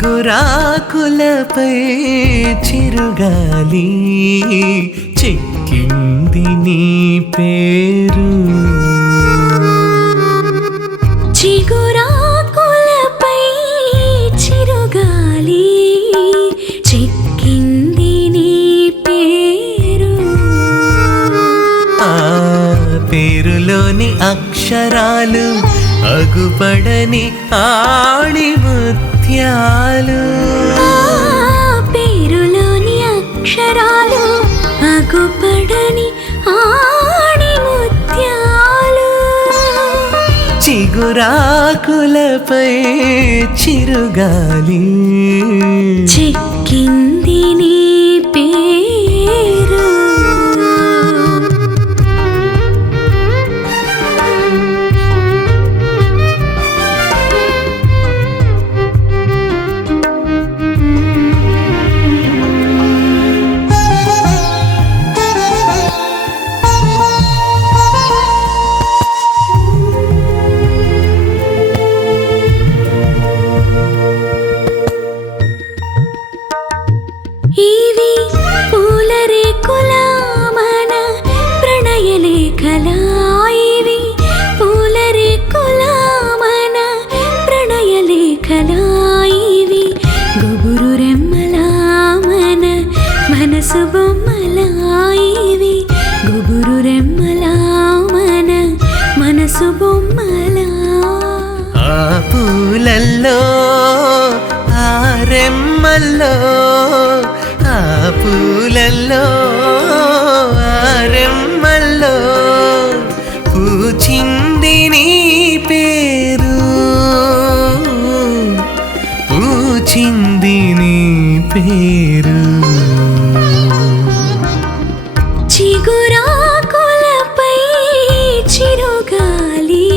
చిగురాకులపై చిరుగాలి చెక్కింది నీ పేరు. చిగురాకులపై చిరుగాలి చెక్కింది నీ పేరు. ఆ పేరులోని అక్షరాలు అగుపడని ఆణిముత్యాలు. పేరులోని అక్షరాలు అగుపడని ఆణిముత్యాలు. చిగురాకులపై చిరుగాలి చెక్కింది నీ పేరు. ఇవి పూలరేకుల మన ప్రణయలేఖలా. ఇవి పూలరేకుల మన ప్రణయలేఖలా. ఇవి గుబురు రెమ్మలా మన మనసు బొమ్మలా. ఇవి గుబురు రెమ్మలా మన మనసు బొమ్మలా. ఆ పూలల్లో ఆ రెమ్మల్లో ఆ పూలల్లో ఆ రెమ్మల్లో పూచింది నీ పేరు. పూచింది నీ పేరు. చిగురాకులపై చిరుగాలి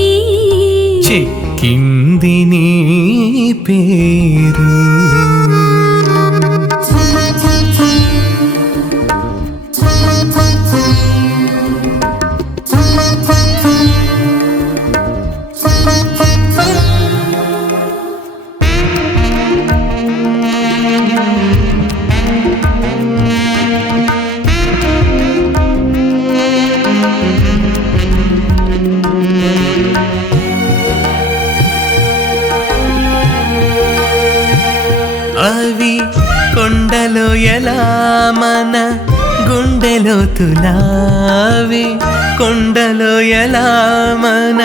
చెక్కింది నీ పేరు. అవి కొండలో ఎలా మన గుండెలో తులావి. కొండలో ఎలా మన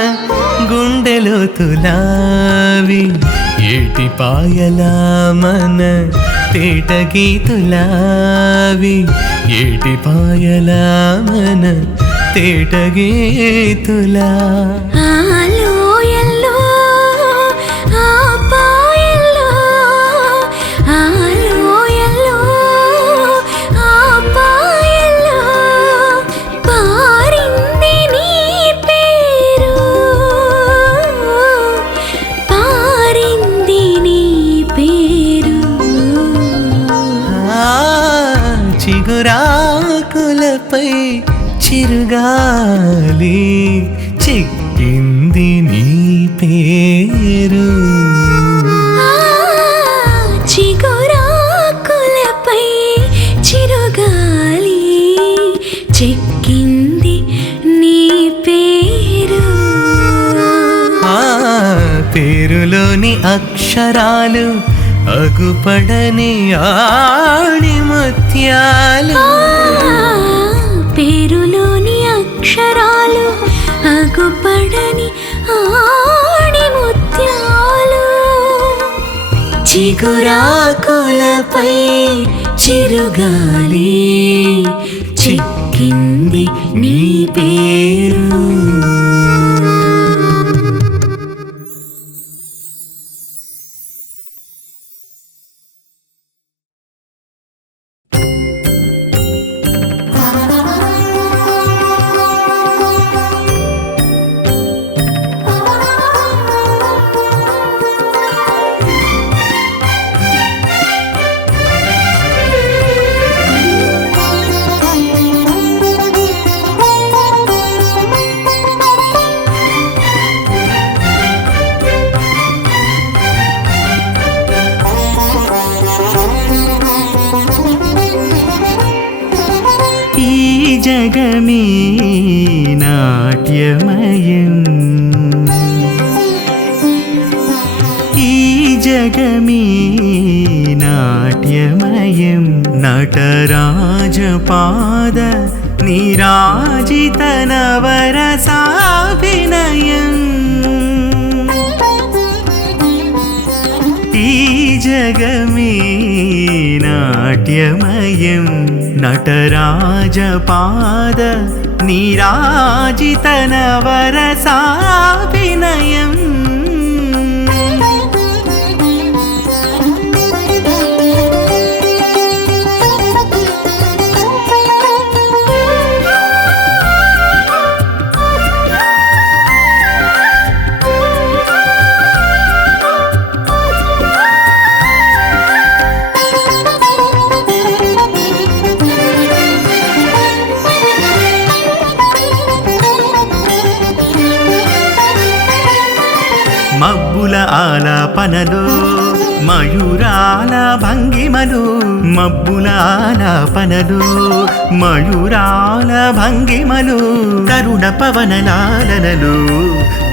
గుండెలో తులావి. ఏటి పాయలా మన తేట గీతులావి. ఏటి పాయలా మన తేట గీతులా. ఆలోయల్లో ఆ పాయల్లో ఆలోయల్లో ఆ పాయల్లో పారింది నీ పేరు. పారింది నీ పేరు. చిగురాకులపై చిరుగాలి చెక్కింది నీ పేరు. చిగురాకులపై చిరుగాలి చెక్కింది నీ పేరు. ఆ పేరులోని అక్షరాలు అగుపడని ఆణిముత్యాలు. పేరులోని అక్షరాలు అగుపడని ఆణిముత్యాలు. చిగురాకులపై చిరుగాలి చెక్కింది నీ పేరు. జగమే నాట్యమయం ఈ జగమే నాట్యమయం నటరాజపాద నీరాజిత నవరసాభినయం ఈ జగమే నాట్యమయం నటరాజపాద నీరాజిత నవరసాభినయం మబ్బుల ఆలాపనలో మయూరాల భంగిమలు మబ్బుల ఆలాపనలు మయూరాల భంగిమలు తరుణ పవనలాలనలు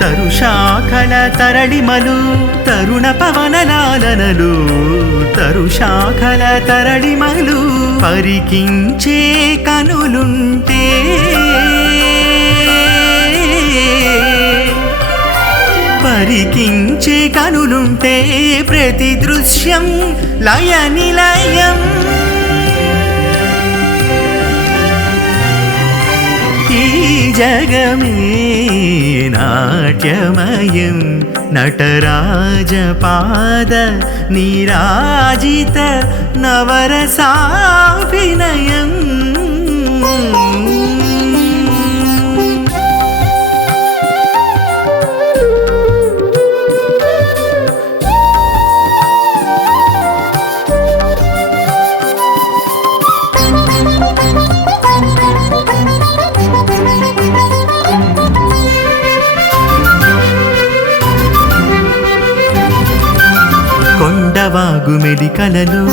తరుశాఖల తరళిమలు తరుణ పవనలాలనలు తరుశాఖల తరళిమలు పరికించే కనులుంటే పరికించే కనులుంటే ప్రతి దృశ్యం లయ నిలయం ఈ జగమే నాట్యమయం నటరాజపాద నీరాజిత నవరసాభినయం కొండవాగు మెడికలలో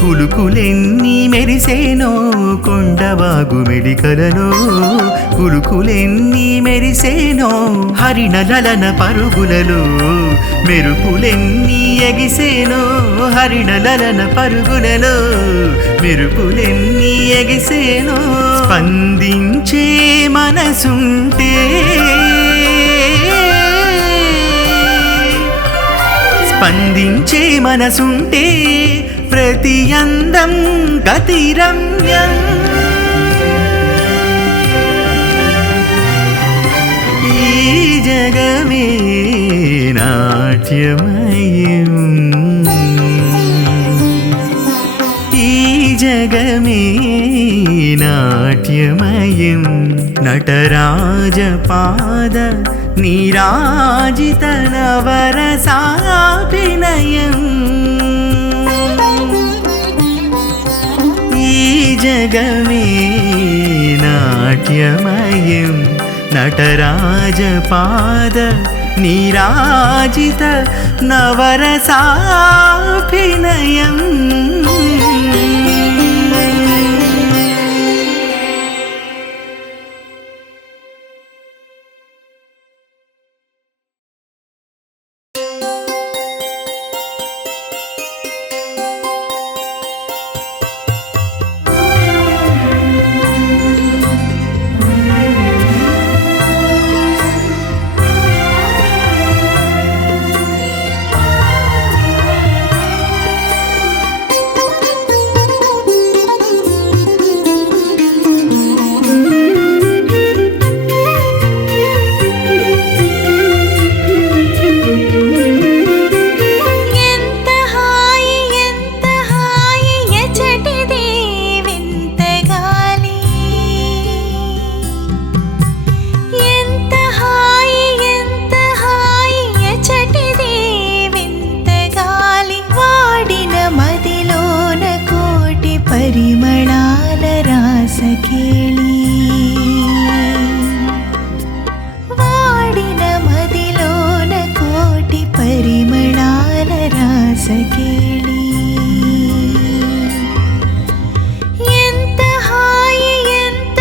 కులుకులెన్ని మెరిసేనో కొండవాగు మెడికలలో కులుకులెన్ని మెరిసేనో హరిణలన పరుగులలో మెరుపులెన్ని ఎగిసేనో హరిణలన పరుగులలో మెరుపులెన్ని ఎగిసేనో స్పందించే మనసుంటే స్పందించే మనసుంటే ప్రతి అందం గతిరమ్యం ఈ జగమే నాట్యమయం ఈ జగమే నాట్యమయం నటరాజపాద నీరాజిత నవరసాభినయం ఈ జగమే నాట్యమయం నటరాజపాద నీరాజిత నవరసాభినయం పరిమళాల రాసకేళి వాడిన మదిలోన కోటి పరిమళాల రాసకేళి ఎంత హాయి ఎంత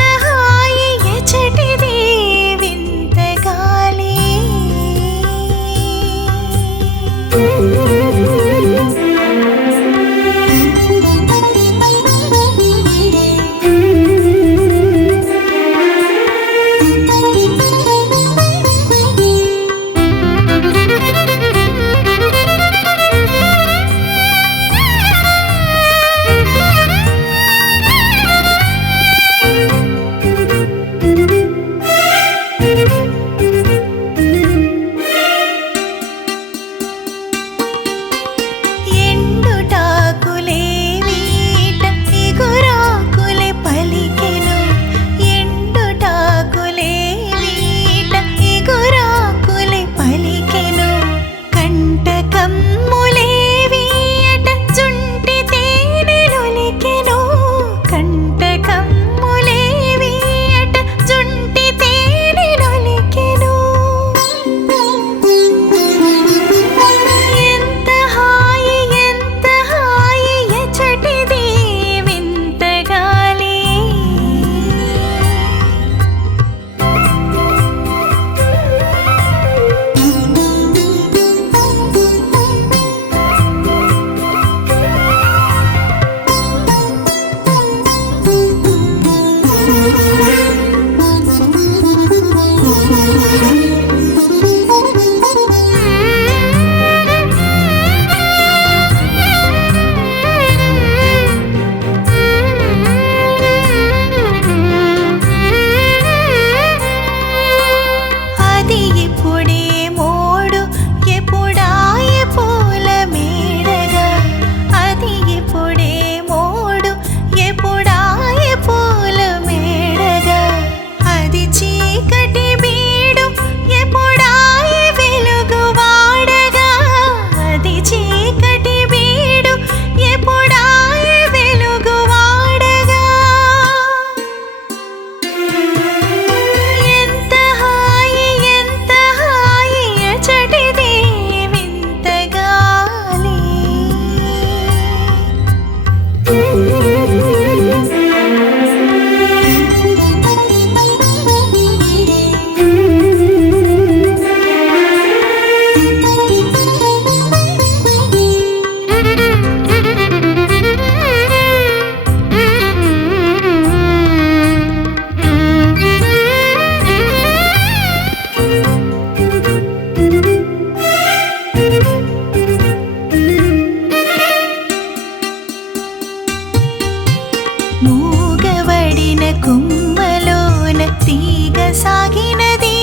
కొమ్మలోన తీగ సాగినది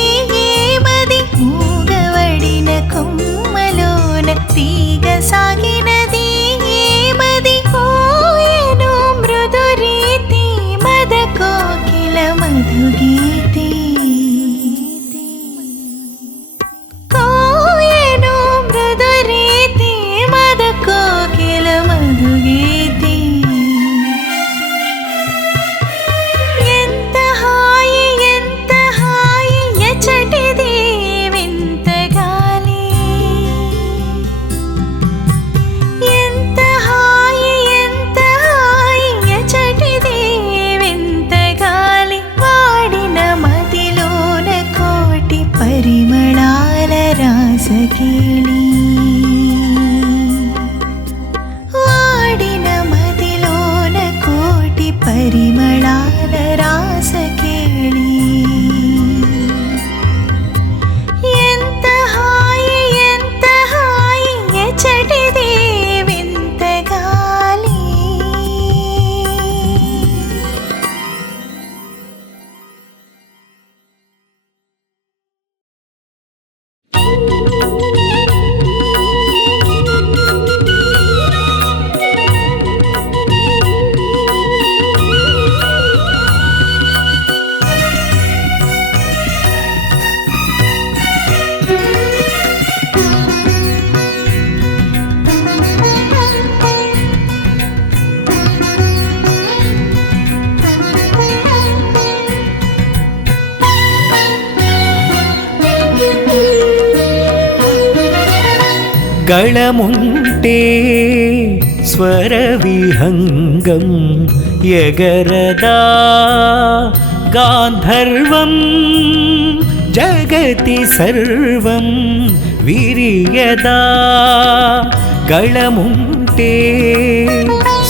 ఏమది మూగవడిన కొమ్మలోన తీగ సాగినది ఏమది కోయెను మృదు రీతి మద కోకిల మధుగీతి కోయెను మృదు రీతి మద కోకిల మధుగీతి ఎంత హాయి ఎచ్చటిది వింత గాలి ఎంత హాయి ఎచ్చటిది వింత గాలి వాడిన మదిలోన కోటి పరిమళాల రాసకేళి వాడిన మదిలోన కోటి పరిమళాల రాసకేళి ఎంత హాయి ఎచ్చటిది వింత గాలి గళముంటే స్వరవిహంగం ఎగరదా గాంధర్వం జగతి సర్వం విరియదా గళముంటే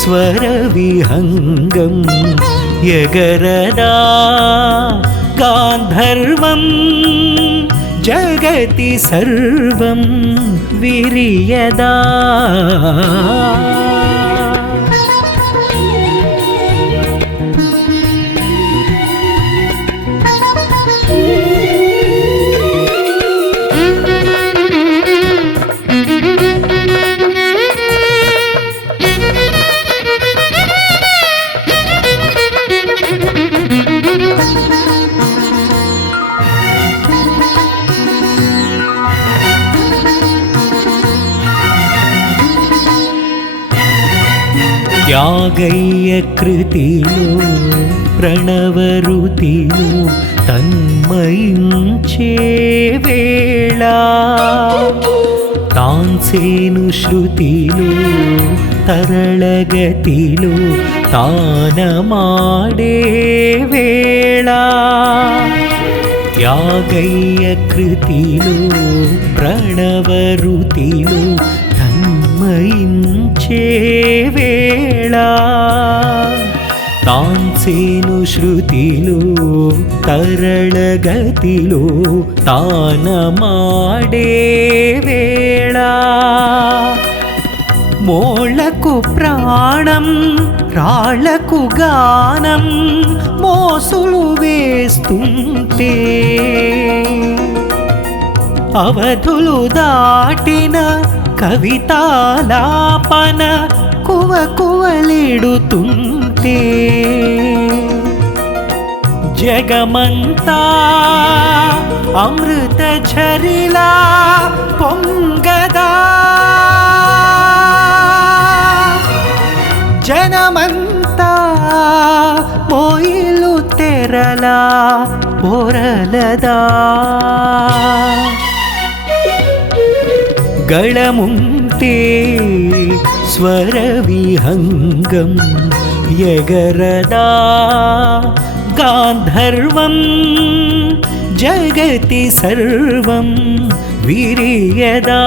స్వరవిహంగం ఎగరదా గాంధర్వం జగతి సర్వం విరియదా త్యాగయ్య కృతిలో ప్రణవరుతిలో తన్మయించే వేళ తాన్సేను శృతిలో తరళగతిలో తానమాడే వేళ త్యాగయ్య కృతిలో ప్రణవరుతిలో తన్మయించే వేళ తాన్సేను శృతిలో తరళగతిలో తానమాడే వేళ మోళ్ళకు ప్రాణం రాళ్లకు గానం మోసులు వేస్తుంటే అవధులు దాటిన కవితాలాపన కువకువలిడుతుంటే జగమంతా అమృత ఝరిలా పొంగదా జనమంతా మోయిలు తెరలా పొరలదా గళముంటే స్వరవిహంగం ఎగరదా గాంధర్వం జగతి సర్వం విరియదా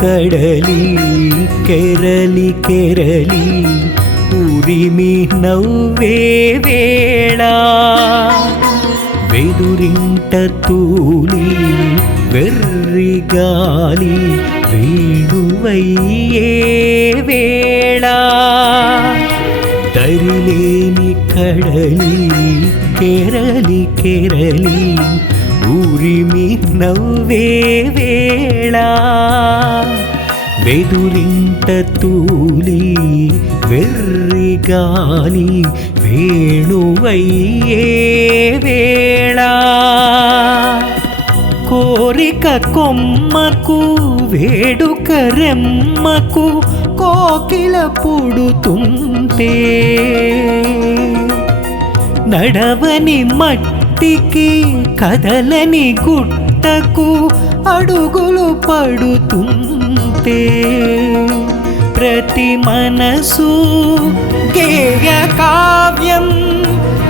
కడలి కెరలి కెరలి ఉరిమి నవ్వే వేళ వెదురింట తూలి వెర్రి గాలి వేణువయ్యే వేళ దరిలేని కడలి కెరలి కెరలి ఊరిమి నవ్వే వేళ వెదురింట తూలి వెర్రి గాలి వేణువయ్యే వేళ కోరిక కొమ్మకు వేడుక రెమ్మకు కోకిల పుడుతుంటే నడవని మట్టికి కదలని గుట్టకు అడుగులు పడుతుంటే ప్రతి మనసు గేయ కావ్యం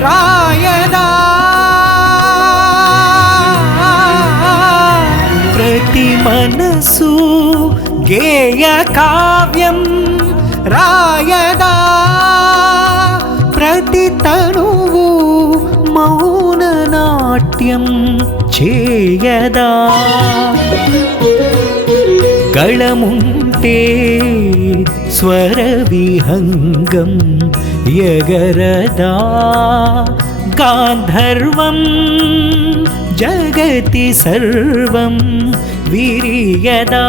రాయదా ప్రతి మనసు గేయ కావ్యం రాయదా ప్రతి తనువు మౌన నాట్యం చేయదా గళముంటే స్వర విహంగం ఎగరదా గాంధర్వం జగతి సర్వం విరియదా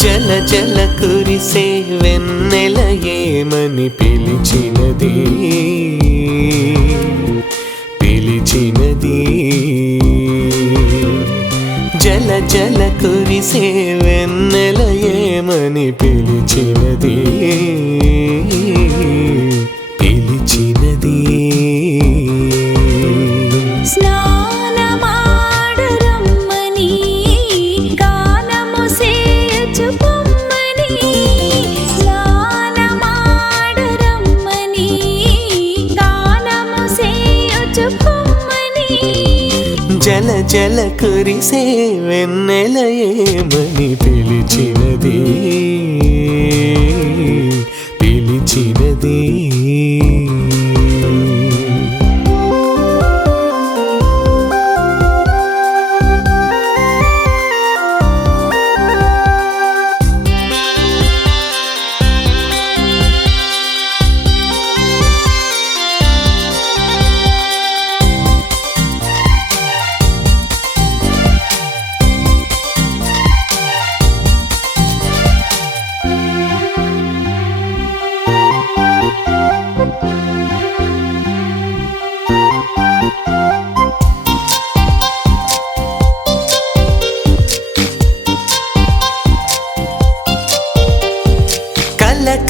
జల జల కురిసే వెన్నెల ఏమని పిలిచినది పిలిచినది జల జల కురిసే వెన్నెల ఏమని పిలిచినది పిలిచినది జల జల కురిసే వెన్నెల ఏమని పిలిచినది పిలిచినది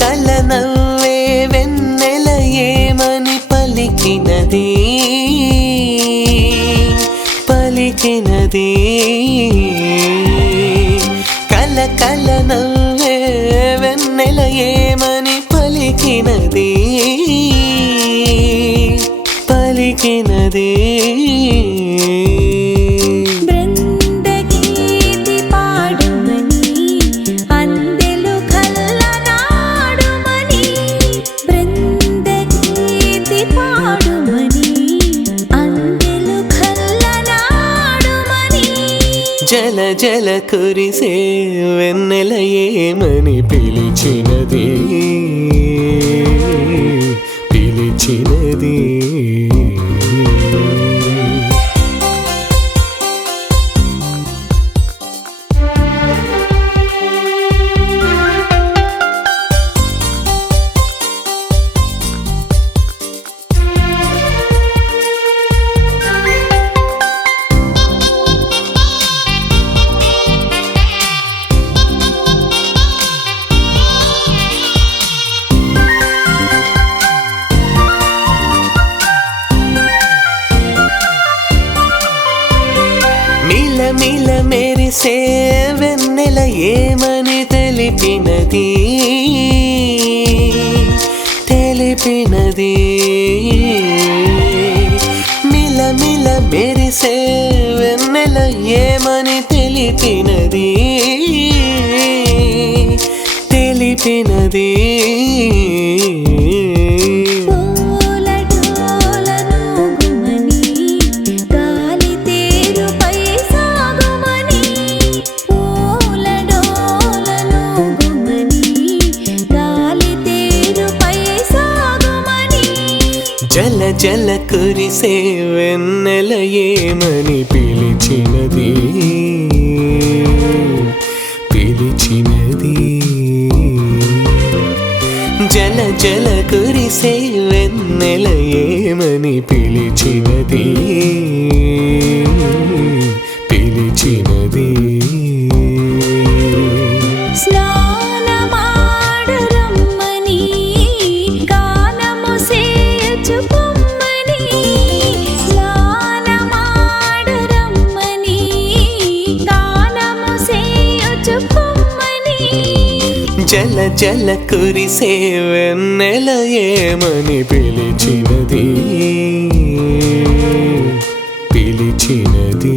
కల నవ్వే వెన్నెల ఏమని పలికినది పలికినది కల కల నవ్వే వెన్నెల ఏమని పలికినది పలికినది జల జల కురిసే వెన్నెల ఏమని పిలిచినది పిలిచినది మెరిసే వెన్నెల ఏమని తెలిపినది తెలిపినది మిలమిల మెరిసే వెన్నెల ఏమని తెలిపినది తెలిపినది జల జల కురిసే వెన్నెల ఏమని పిలిచినది పిలిచినది జల జల కురిసే వెన్నెల ఏమని పిలిచినది పిలిచినది జల జల కురిసే వెన్నెల ఏమని పిలిచినది పిలిచినది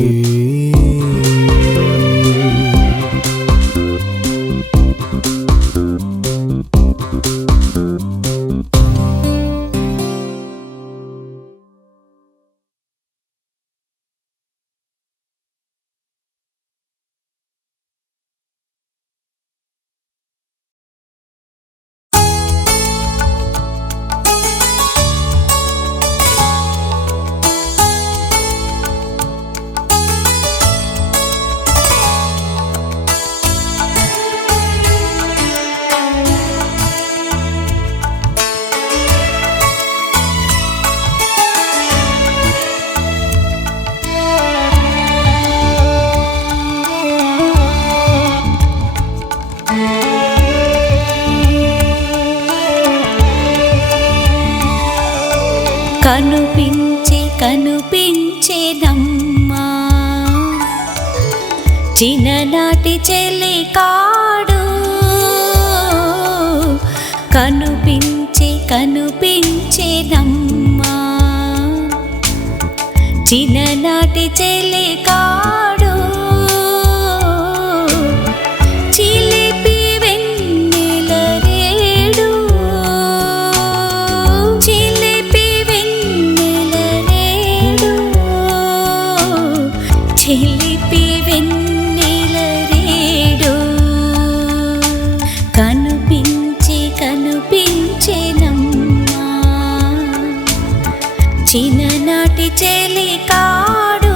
కనుపించే కనుపించేదమ్మా చిన్ననాటి చెలికాడు కనుపించే కనుపించేదమ్మా చిన్ననాటి చెలికాడు చిలిపి వెన్నెల రేడు చిలిపి వెన్నెల రేడు చిలిపి వెన్నెల రేడు కనుపించి కనుపించేనమ్మా చిన్ననాటి చెలికాడు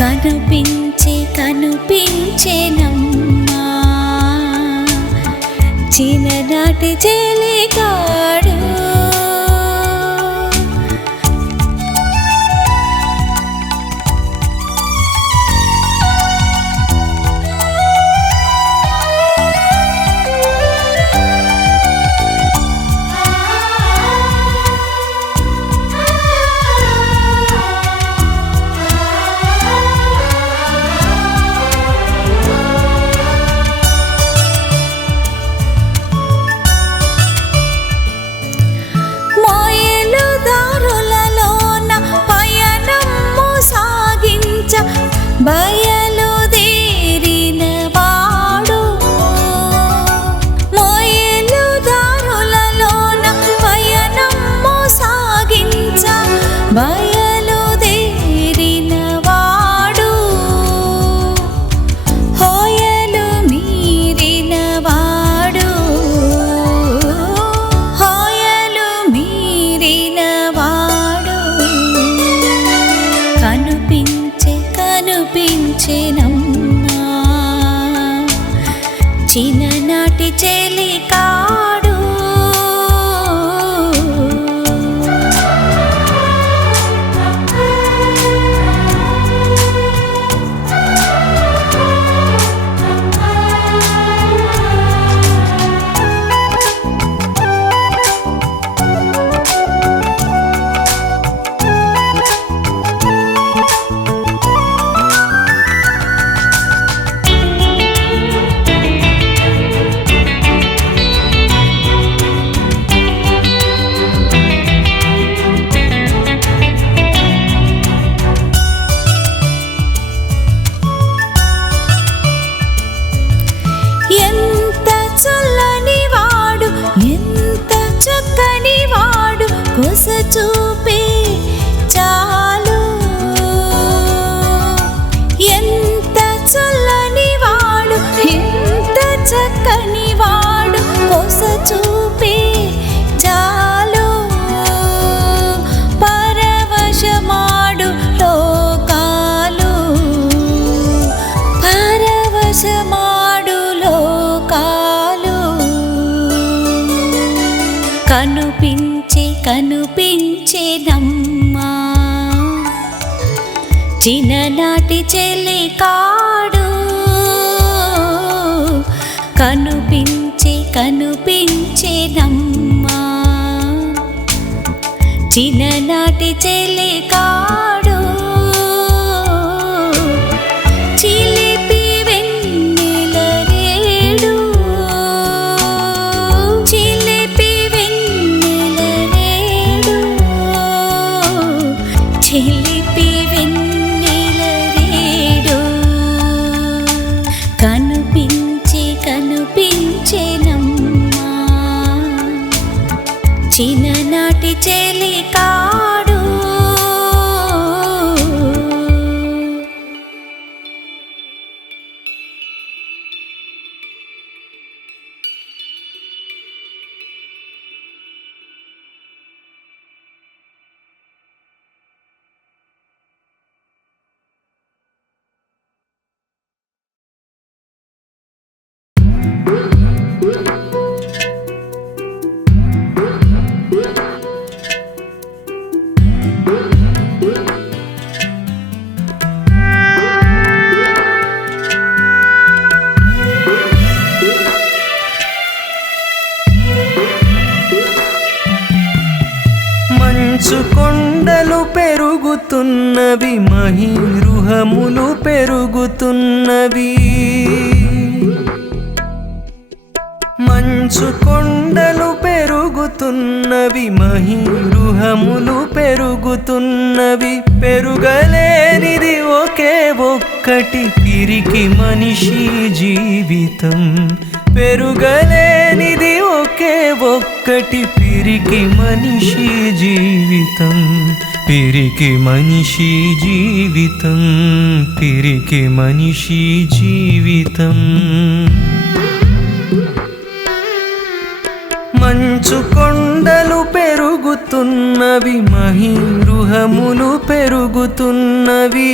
కనుపించి కనుపించేనమ్మా చిన్ననాటి చెలికాడు కనుపించేదమ్మా చిన్ననాటి చెలి కాడు కనుపించేదమ్మా చిన్ననాటి చెలి కాడు చిలిపి వెన్నెల రేడు చిలిపి వెన్నెల రేడు చిలిపి వెన్నెల రేడు కనుపించేనమ్మా చిన్ననాటి చెలి కాడు మంచు కొండలు పెరుగుతున్నవి మహీరుహములు పెరుగుతున్నవి మంచు కొండలు పెరుగుతున్నవి మహీరుహములు పెరుగుతున్నవి పెరుగలేనిది ఒకే ఒక్కటి పిరికి మనిషి జీవితం పెరుగలేనిది ఒకే ఒక్కటి పిరికి మనిషి జీవితం పిరికి మనిషి జీవితం పిరికి మనిషి జీవితం మంచు కొండలు పెరుగుతున్నవి మహీరుహములు పెరుగుతున్నవి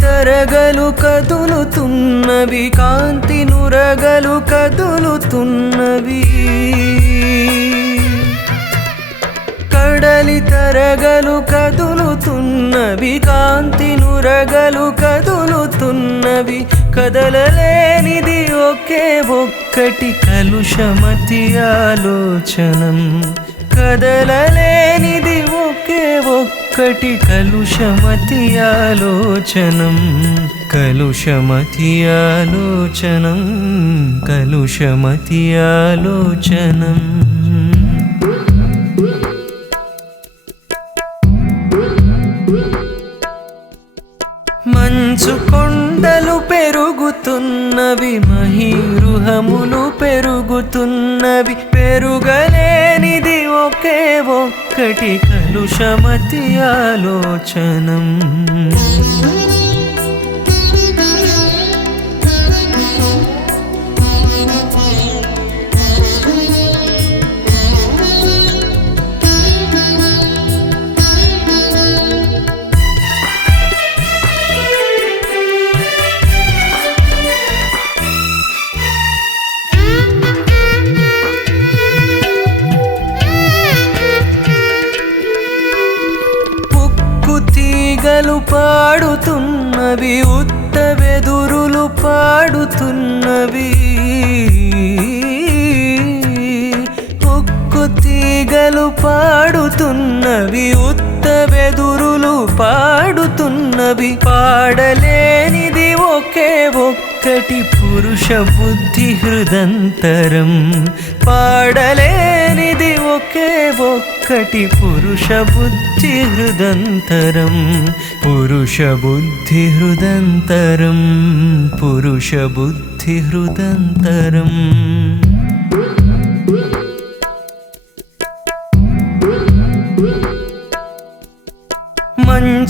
తరగలు కదులుతున్నవి కాంతి నురగలు కదులుతున్నవి కడలి తరగలు కదులుతున్నవి కాంతి నురగలు కదులుతున్నవి కదలలేనిది ఒకే ఒక్కటి కలుషమతి ఆలోచనం కదలలేనిది ఒకే ఒక్కటి కలుషమతి ఆలోచనం కలుషమతి ఆలోచనం కలుషమతి ఆలోచనం మంచు కొండలు పెరుగుతున్నవి మహీరుహములు పెరుగుతున్నవి పెరుగలేనిది ఒకే ఒక్కటి కలుషమతి ఆలోచనం తీగలు పాడుతున్నవి ఉత్త వెదురులు పాడుతున్నవి ఉక్కు తీగలు పాడుతున్నవి ఉత్త వెదురులు పాడుతున్నవి పాడలేనిది ఒకే ఒక్కటి పురుష బుద్ధి హృదంతరం పాడలేనిది ఒకే ఒక్కటి పురుష బుద్ధి హృదంతరం పురుష బుద్ధి హృదంతరం పురుష బుద్ధి హృదంతరం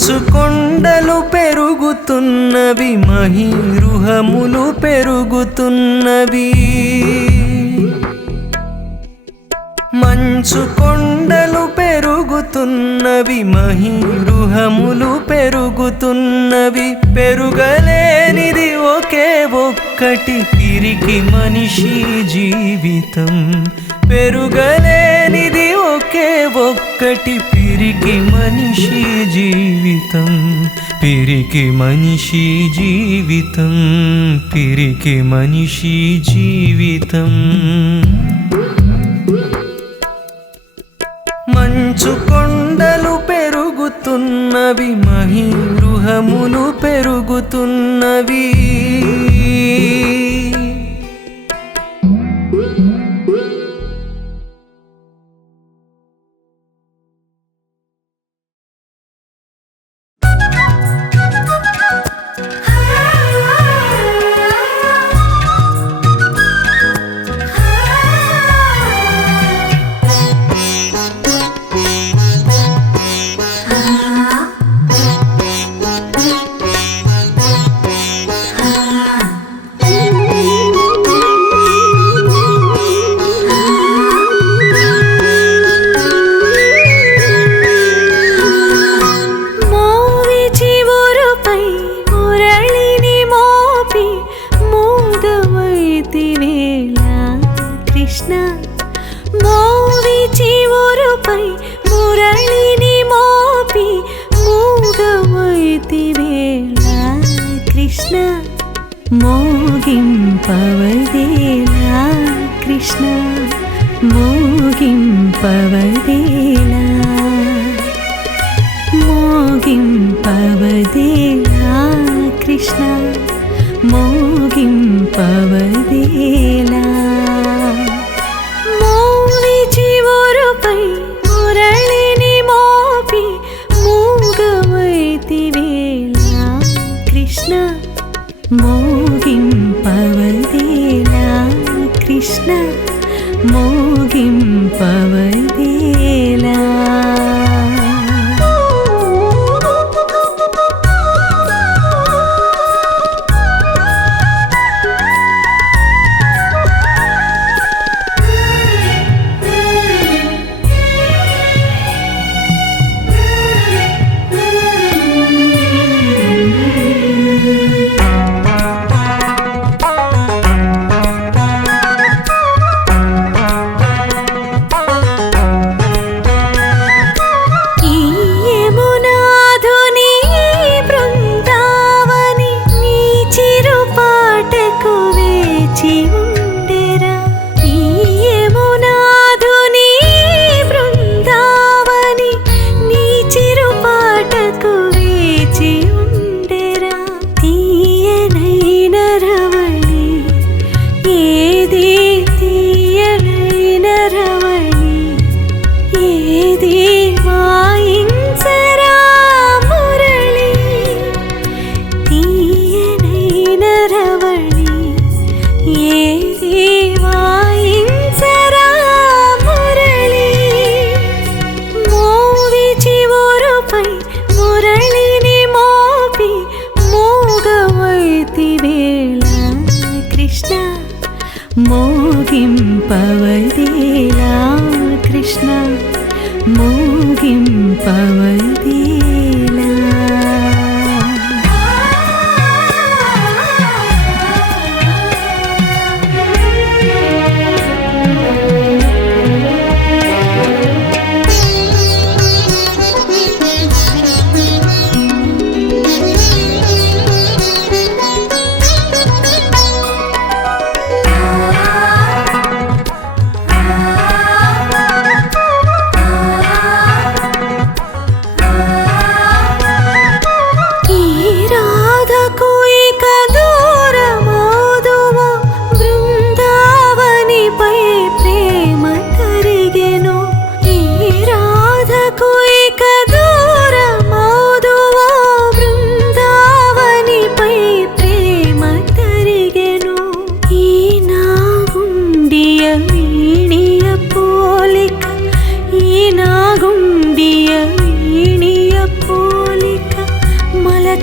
మంచు కొండలు పెరుగుతున్నవి, మహీరుహములు పెరుగుతున్నవి. మంచు కొండలు పెరుగుతున్నవి, మహీరుహములు పెరుగుతున్నవి. పెరుగలేనిది ఒకే ఒక్కటి పిరికి మనిషి జీవితం. పెరుగలేనిది ఒకే ఒక్కటి పిరికి మనిషి జీవితం. పిరికి మనిషి జీవితం, పిరికి మనిషి జీవితం. మంచు కొండలు పెరుగుతున్నవి, మహీరుహములు పెరుగుతున్నవి. మోగింపవదేలా కృష్ణ మోగింపవదేలా మోగింపవదేలా కృష్ణ మోగింపవదేలా మోవి చివరుపై మురళిని మోపి మూగవైతివేలా కృష్ణ మోగింపవదేలా కృష్ణ మోగింపవదేలా మోగింపవదేలా కృష్ణ మోగింపవదేలా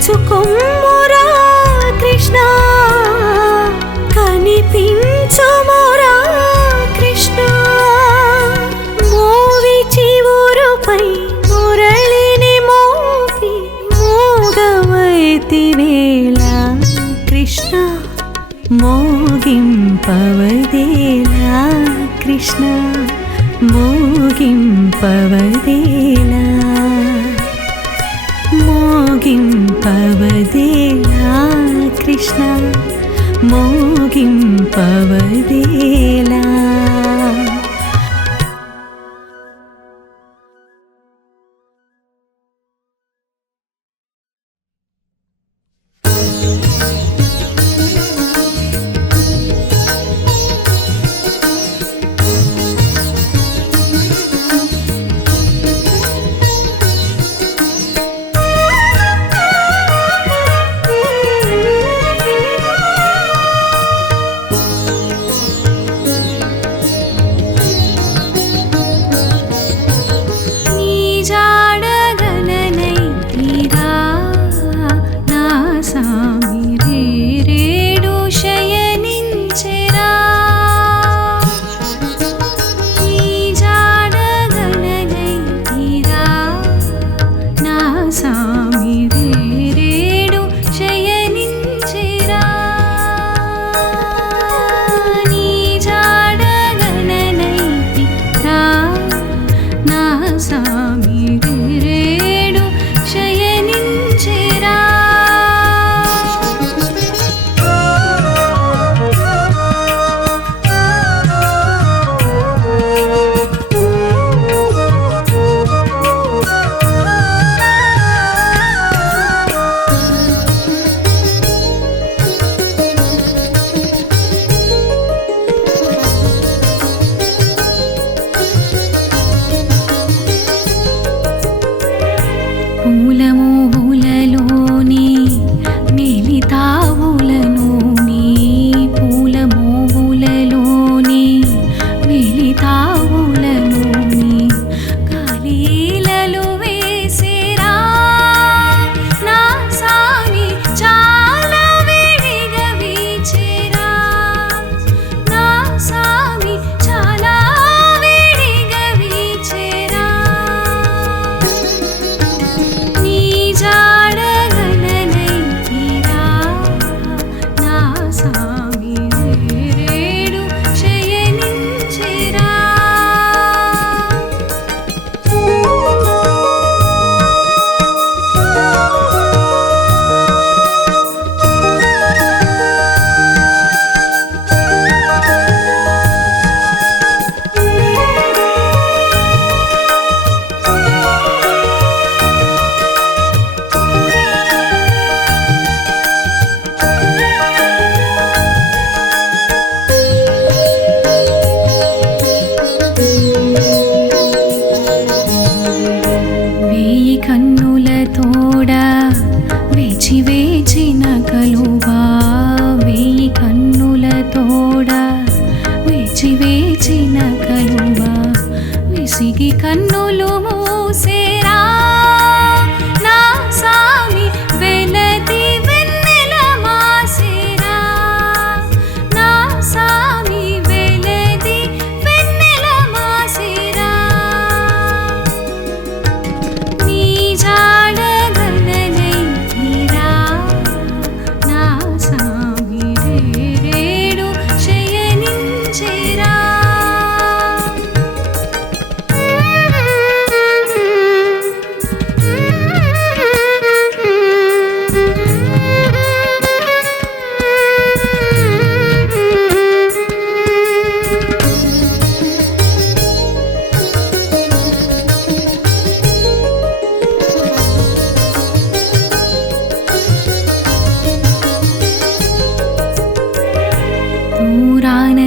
కరుణించుకొమ్మురా కృష్ణ, కనిపించుమురా కృష్ణ. మోవి చివురుపై మురళిని మోపి మోగవైతివేళ కృష్ణ, మోగింపవదేలా కృష్ణ, మోగింపవదేలా, మోగింపవదేలా కృష్ణ, మోగింపవదేలా.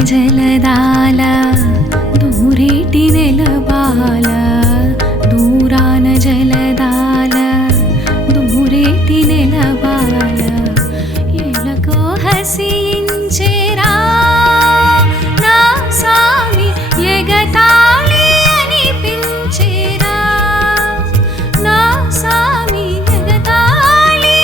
జలదాల దూరేటి నెలబాల దూరాన జలదాల దూరేటి నెలబాల ఎలకో హసించేరా నా సామి ఎగతాళి అనిపించేరా నా సామి ఎగతాళి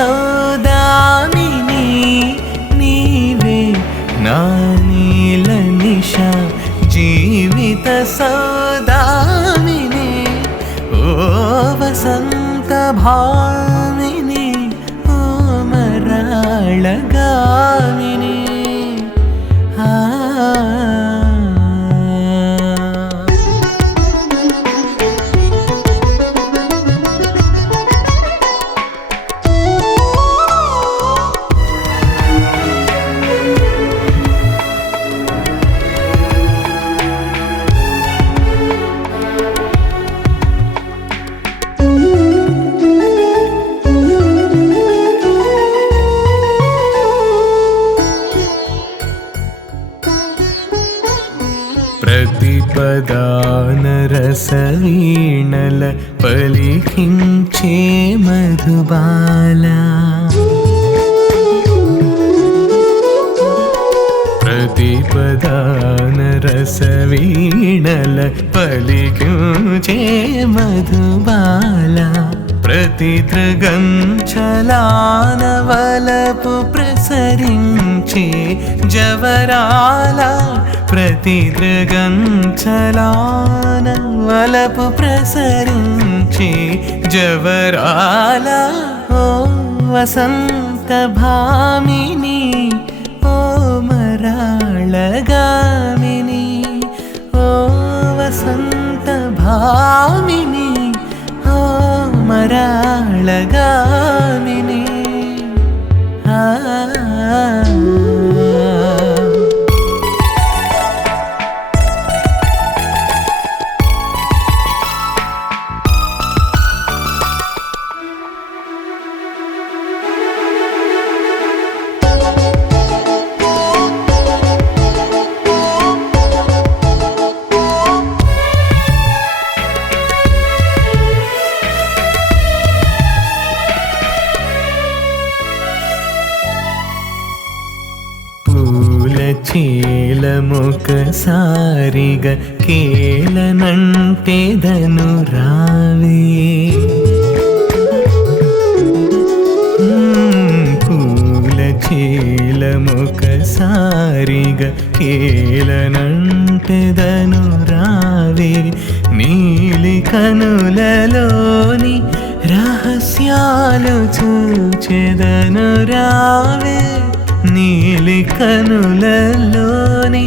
సౌదామిని నీవే నా నీల నిశ జీవిత సౌదామిని ఓ వసంత భామిని ఓ మరాళగామిని ప్రతిపదాన రసవీణల పలికించే మధుబాల ప్రతిపదాన రసవీణల పలికించే మధుబాల ప్రతితృగంచలాన వలపు ప్రసరించే జవరాల ప్రతితృగంచలాన వలపు ప్రసరించే జవరాల ఓ వసంత భామిని ఓ మరాళగామిని ఓ వసంత భామిని ఓ మరాళగామిని చీలమొకసారిగా కేలనంటేదను రావే పూల చీలమొకసారిగా కేలనంటేదను రావే నీలి కనులలోని రహస్యాలు చూచెదను రావే నీలి కనులలోని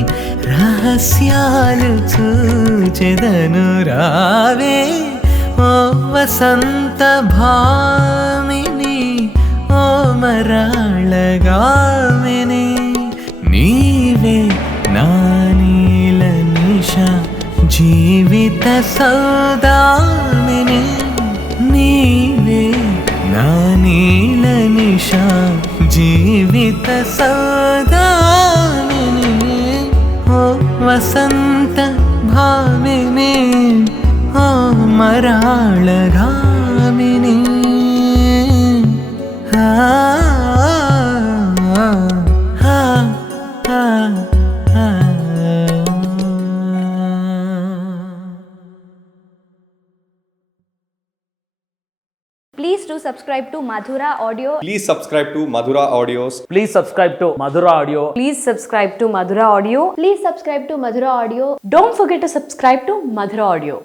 రహస్యాలు చూచెదను రావే ఓ వసంత భామిని ఓ మరాళగామిని నీవే నా నీల నిశ జీవిత సౌదామిని నీవే నా నీల నిశ జీవిత సౌదామిని ఓ వసంత భామిని ఓ మరాళగామిని Please do subscribe to Madhura Audio. Please subscribe to Madhura Audios. Please subscribe to Madhura Audio. Please subscribe to Madhura Audio. Please subscribe to Madhura Audio. Don't forget to subscribe to Madhura Audio.